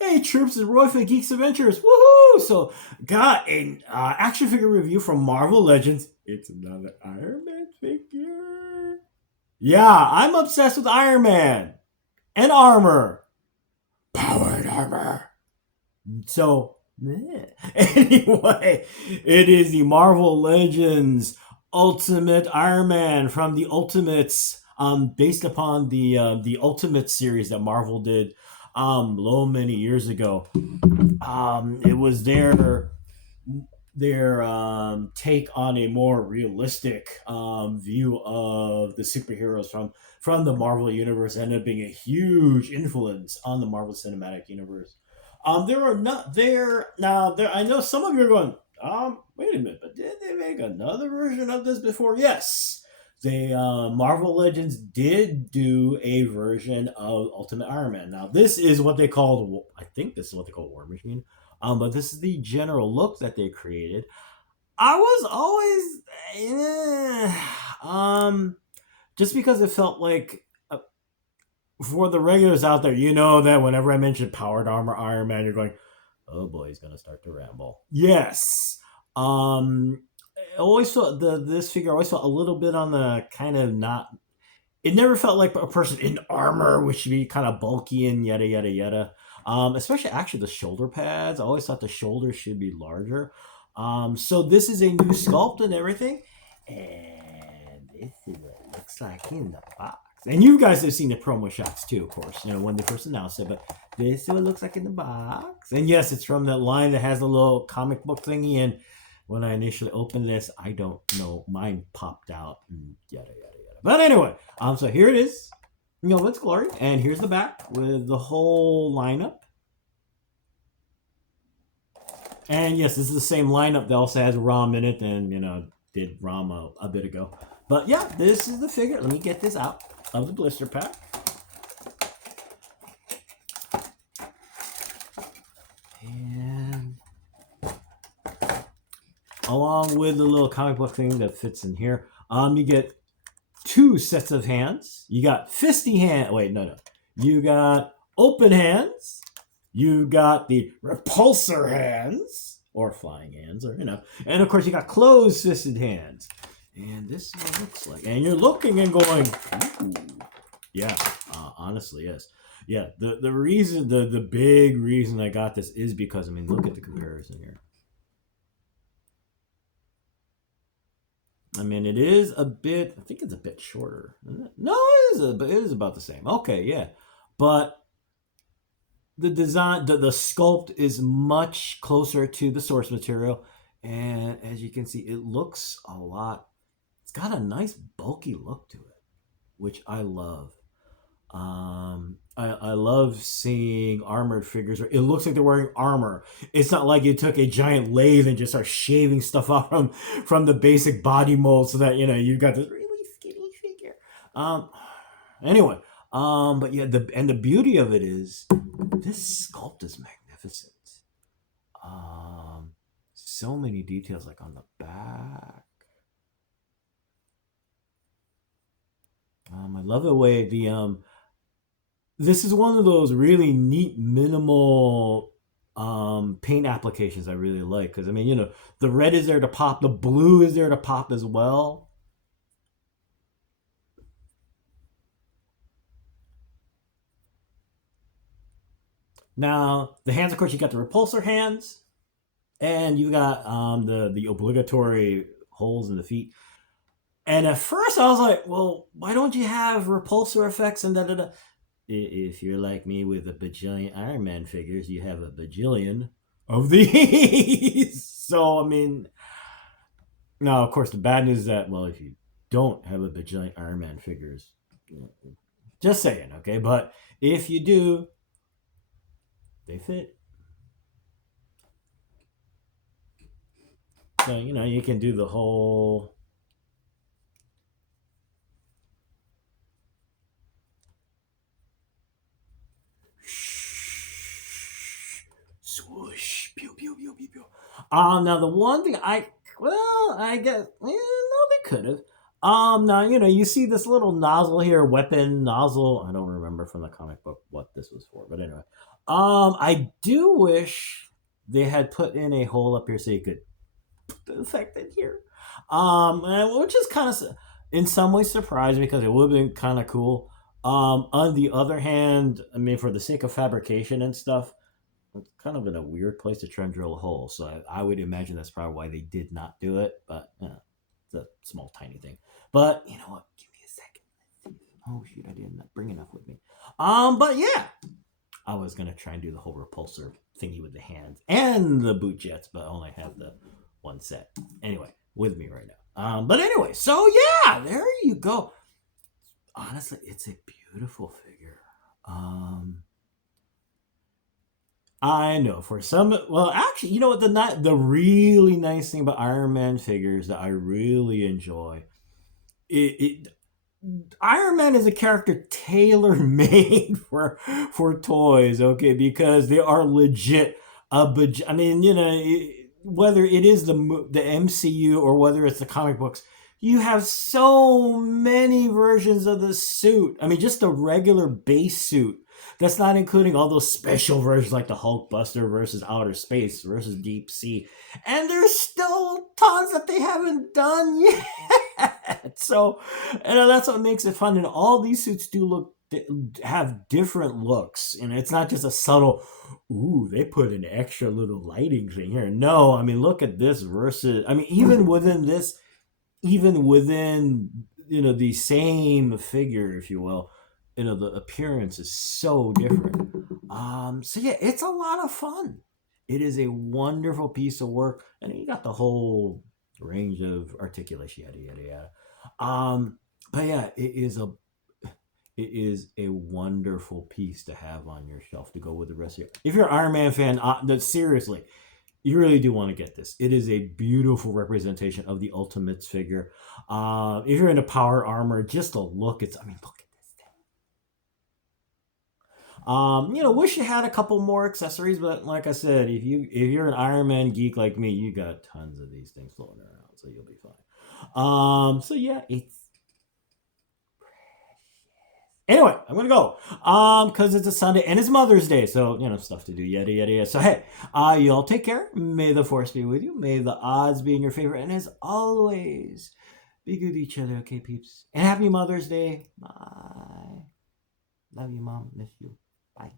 Hey troops, it's Roy for Geeks Adventures. Woohoo! So, got an action figure review from Marvel Legends. It's another Iron Man figure. Yeah, I'm obsessed with Iron Man and armor. Powered armor. So, anyway, it is the Marvel Legends Ultimate Iron Man from the Ultimates, based upon the Ultimate series that Marvel did, many years ago. It was their take on a more realistic view of the superheroes from the Marvel universe, ended up being a huge influence on the Marvel Cinematic Universe. There are not there now. There, I know some of you are going. Wait a minute, but did they make another version of this before? Yes, they Marvel Legends did do a version of Ultimate Iron Man. Now, this is what they called. I think this is what they call War Machine. But this is the general look that they created. I was always, just because it felt like, for the regulars out there, you know that whenever I mention powered armor Iron Man, you're going, oh boy, he's gonna start to ramble. Yes. I always felt this figure always felt a little bit on the kind of not. It never felt like a person in armor, which should be kind of bulky and yada yada yada. Especially actually the shoulder pads. I always thought the shoulders should be larger. So this is a new sculpt and everything, and this is what it looks like in the box. And you guys have seen the promo shots too, of course. You know when they first announced it. But this is what it looks like in the box. And yes, it's from that line that has a little comic book thingy. And when I initially opened this, I don't know, mine popped out and yada yada yada. But anyway, so here it is. You know, let's glory. And here's the back with the whole lineup. And yes, this is the same lineup that also has Rom in it, and did Rom a bit ago. But yeah, this is the figure. Let me get this out of the blister pack. And along with the little comic book thing that fits in here, you get two sets of hands. You got fisty hand. Wait, no. You got open hands. You got the repulsor hands, or flying hands, or and of course you got closed fisted hands. And this is what it looks like. And you're looking and going, ooh. Yeah, honestly, yes. Yeah, the reason, the big reason I got this is because, look at the comparison here. It is a bit, I think it's a bit shorter. No, it is about the same. Okay, yeah. But the design, the sculpt is much closer to the source material. And as you can see, it looks a lot, it's got a nice bulky look to it, which I love. I love seeing armored figures where it looks like they're wearing armor. It's not like you took a giant lathe and just start shaving stuff off from the basic body mold so that you've got this really skinny figure. Anyway, but yeah, the beauty of it is this sculpt is magnificent. So many details, like on the back. I love the way this is one of those really neat minimal paint applications I really like, because the red is there to pop, the blue is there to pop as well. Now the hands, of course, you got the repulsor hands, and you got the obligatory holes in the feet. And at first I was like, well, why don't you have repulsor effects and da da da? If you're like me with a bajillion Iron Man figures, you have a bajillion of these. So, now, of course, the bad news is that, well, if you don't have a bajillion Iron Man figures, just saying, okay? But if you do, they fit. So, you can do the whole... swoosh, pew, pew, pew, pew, pew. Now the one thing I guess, no, they could have. Now you see this little nozzle here, weapon nozzle. I don't remember from the comic book what this was for, but anyway, I do wish they had put in a hole up here so you could put the effect in here. Which is kind of in some ways surprising because it would have been kind of cool. On the other hand, I mean, for the sake of fabrication and stuff, it's kind of in a weird place to try and drill a hole. So I would imagine that's probably why they did not do it. But it's a small, tiny thing. But you know what? Give me a second. Oh shoot, I didn't bring enough with me. But yeah, I was gonna try and do the whole repulsor thingy with the hands and the boot jets, but I only have the one set. Anyway, with me right now. But anyway, so yeah, there you go. Honestly, it's a beautiful figure. I know for some. Well, actually, you know what? The really nice thing about Iron Man figures that I really enjoy it Iron Man is a character tailor made for toys, okay? Because they are legit. I mean, you know, whether it is the MCU or whether it's the comic books, you have so many versions of the suit. I mean, just the regular base suit. That's not including all those special versions like the Hulkbuster versus Outer Space versus Deep Sea. And there's still tons that they haven't done yet. So, and that's what makes it fun. And all these suits do have different looks. And it's not just a subtle, ooh, they put an extra little lighting thing here. No, I mean, look at this versus, I mean, even within, you know, the same figure, if you will, you know, the appearance is so different. So yeah, it's a lot of fun. It is a wonderful piece of work, and you got the whole range of articulation, yada yada yada. But yeah, it is a wonderful piece to have on your shelf to go with the rest of your. If you're an Iron Man fan, seriously, you really do want to get this. It is a beautiful representation of the Ultimates figure. If you're into power armor, just a look. I mean, look at this thing. You know, wish you had a couple more accessories, but like I said, if you're an Iron Man geek like me, you got tons of these things floating around, so you'll be fine. So yeah, it's anyway, I'm gonna go. Because it's a Sunday and it's Mother's Day, so you know, stuff to do, yada yada yada. So hey, y'all take care. May the force be with you. May the odds be in your favor, and as always, be good to each other, okay, peeps? And happy Mother's Day. Bye. Love you, mom. Miss you. Bye.